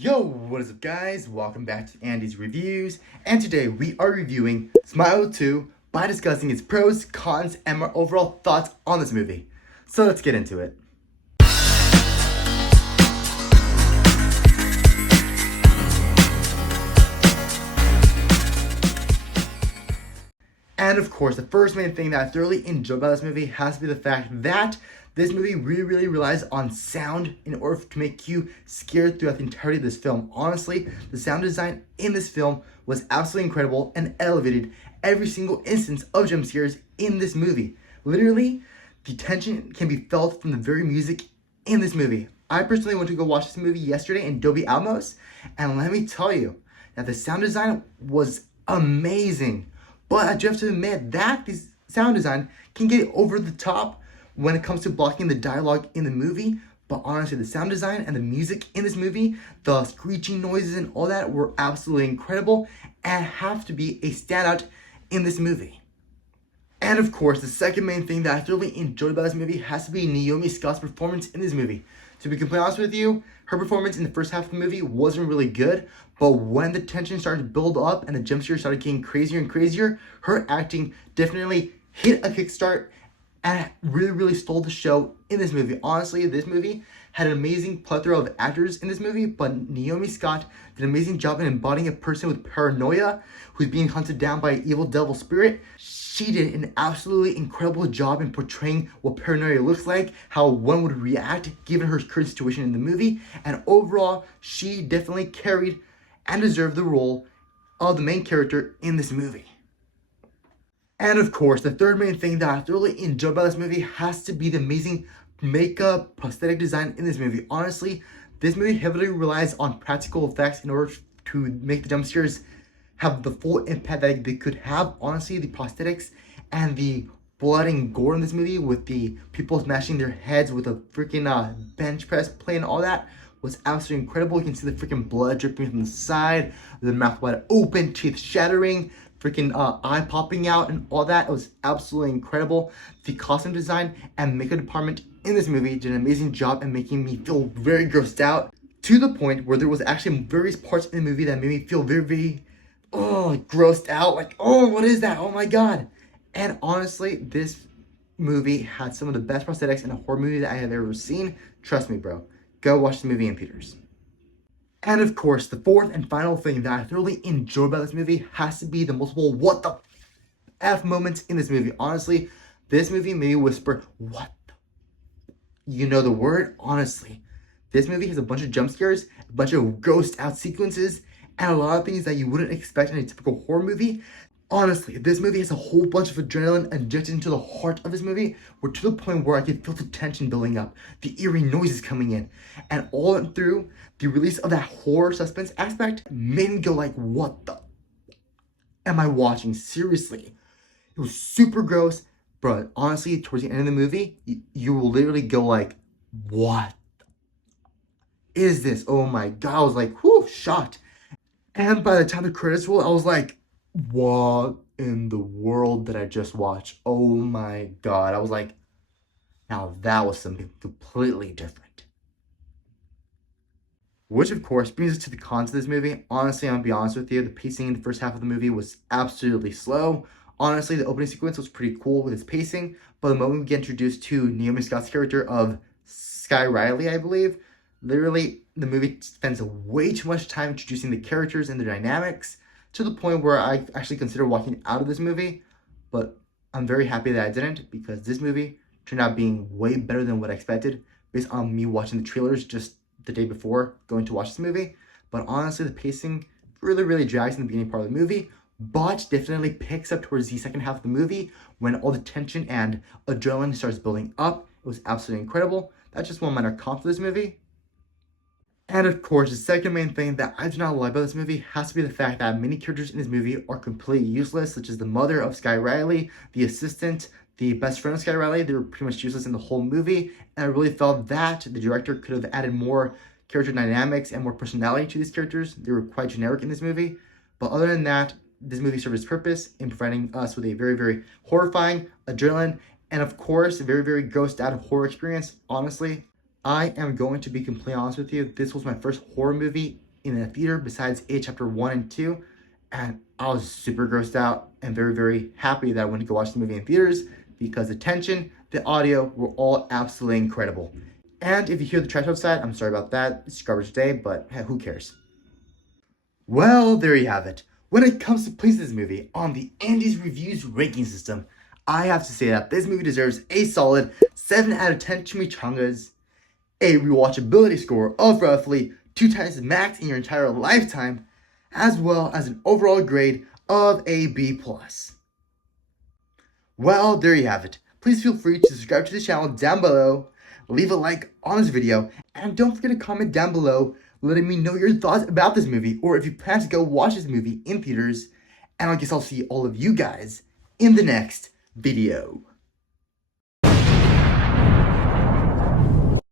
Yo, what is up guys? Welcome back to Andy's Reviews, and today we are reviewing Smile 2 by discussing its pros, cons, and my overall thoughts on this movie. So let's get into it. And of course, the first main thing that I thoroughly enjoyed about this movie has to be the fact that this movie really relies on sound in order to make you scared throughout the entirety of this film. Honestly, the sound design in this film was absolutely incredible and elevated every single instance of jump scares in this movie. Literally, the tension can be felt from the very music in this movie. I personally went to go watch this movie yesterday in Dolby Atmos, and let me tell you that the sound design was amazing. But I do have to admit that the sound design can get over the top when it comes to blocking the dialogue in the movie. But honestly, the sound design and the music in this movie, the screeching noises and all that were absolutely incredible and have to be a standout in this movie. And of course, the second main thing that I thoroughly enjoyed about this movie has to be Naomi Scott's performance in this movie. To be completely honest with you, her performance in the first half of the movie wasn't really good, but when the tension started to build up and the jump scares started getting crazier and crazier, her acting definitely hit a kickstart and really stole the show in this movie. Honestly, this movie had an amazing plethora of actors in this movie, but Naomi Scott did an amazing job in embodying a person with paranoia who's being hunted down by an evil devil spirit. She did an absolutely incredible job in portraying what paranoia looks like, how one would react given her current situation in the movie, and overall, she definitely carried and deserved the role of the main character in this movie. And of course, the third main thing that I thoroughly enjoyed about this movie has to be the amazing makeup, prosthetic design in this movie. Honestly, this movie heavily relies on practical effects in order to make the jump scares have the full impact that they could have. Honestly, the prosthetics and the blood and gore in this movie, with the people smashing their heads with a freaking bench press plate and all that, was absolutely incredible. You can see the freaking blood dripping from the side, the mouth wide open, teeth shattering, freaking eye popping out and all that. It was absolutely incredible. The costume design and makeup department in this movie did an amazing job in making me feel very grossed out, to the point where there was actually various parts in the movie that made me feel very grossed out. Like, oh, what is that? Oh my god. And honestly, this movie had some of the best prosthetics in a horror movie that I have ever seen. Trust me, bro. Go watch the movie in theaters. And of course, the fourth and final thing that I thoroughly enjoyed about this movie has to be the multiple what the F moments in this movie. Honestly, this movie made me whisper, what the? You know the word? Honestly, this movie has a bunch of jump scares, a bunch of grossed out sequences, and a lot of things that you wouldn't expect in a typical horror movie. Honestly, this movie has a whole bunch of adrenaline injected into the heart of this movie, to the point where I could feel the tension building up, the eerie noises coming in, and all through the release of that horror suspense aspect made me go like, what the am I watching? Seriously. It was super gross, but honestly, towards the end of the movie, you will literally go like, what is this? Oh my god. I was like, whew, shocked. And by the time the credits rolled, I was like, what in the world did I just watch? Oh my god. I was like, now that was something completely different. Which of course brings us to the cons of this movie. Honestly, I'm gonna be honest with you, the pacing in the first half of the movie was absolutely slow. Honestly, the opening sequence was pretty cool with its pacing, but the moment we get introduced to Naomi Scott's character of Sky Riley, I believe, literally the movie spends way too much time introducing the characters and their dynamics, to the point where I actually consider walking out of this movie. But I'm very happy that I didn't, because this movie turned out being way better than what I expected based on me watching the trailers just the day before going to watch this movie. But honestly, the pacing really drags in the beginning part of the movie, but definitely picks up towards the second half of the movie when all the tension and adrenaline starts building up. It was absolutely incredible. That's just one minor con for this movie. And of course, the second main thing that I do not like about this movie has to be the fact that many characters in this movie are completely useless, such as the mother of Sky Riley, the assistant, the best friend of Sky Riley. They were pretty much useless in the whole movie, and I really felt that the director could have added more character dynamics and more personality to these characters. They were quite generic in this movie. But other than that, this movie served its purpose in providing us with a very horrifying, adrenaline, and of course, a very grossed out horror experience. Honestly, I am going to be completely honest with you. This was my first horror movie in the theater besides It Chapter 1 and 2. And I was super grossed out and very, very happy that I went to go watch the movie in theaters because the tension, the audio were all absolutely incredible. And if you hear the trash outside, I'm sorry about that. It's garbage day, but hey, who cares? Well, there you have it. When it comes to placing this movie on the Andy's Reviews ranking system, I have to say that this movie deserves a solid 7 out of 10 chimichangas, a rewatchability score of roughly 2 times max in your entire lifetime, as well as an overall grade of a B+. Well, there you have it. Please feel free to subscribe to the channel down below, leave a like on this video, and don't forget to comment down below letting me know your thoughts about this movie, or if you plan to go watch this movie in theaters. And I guess I'll see all of you guys in the next video.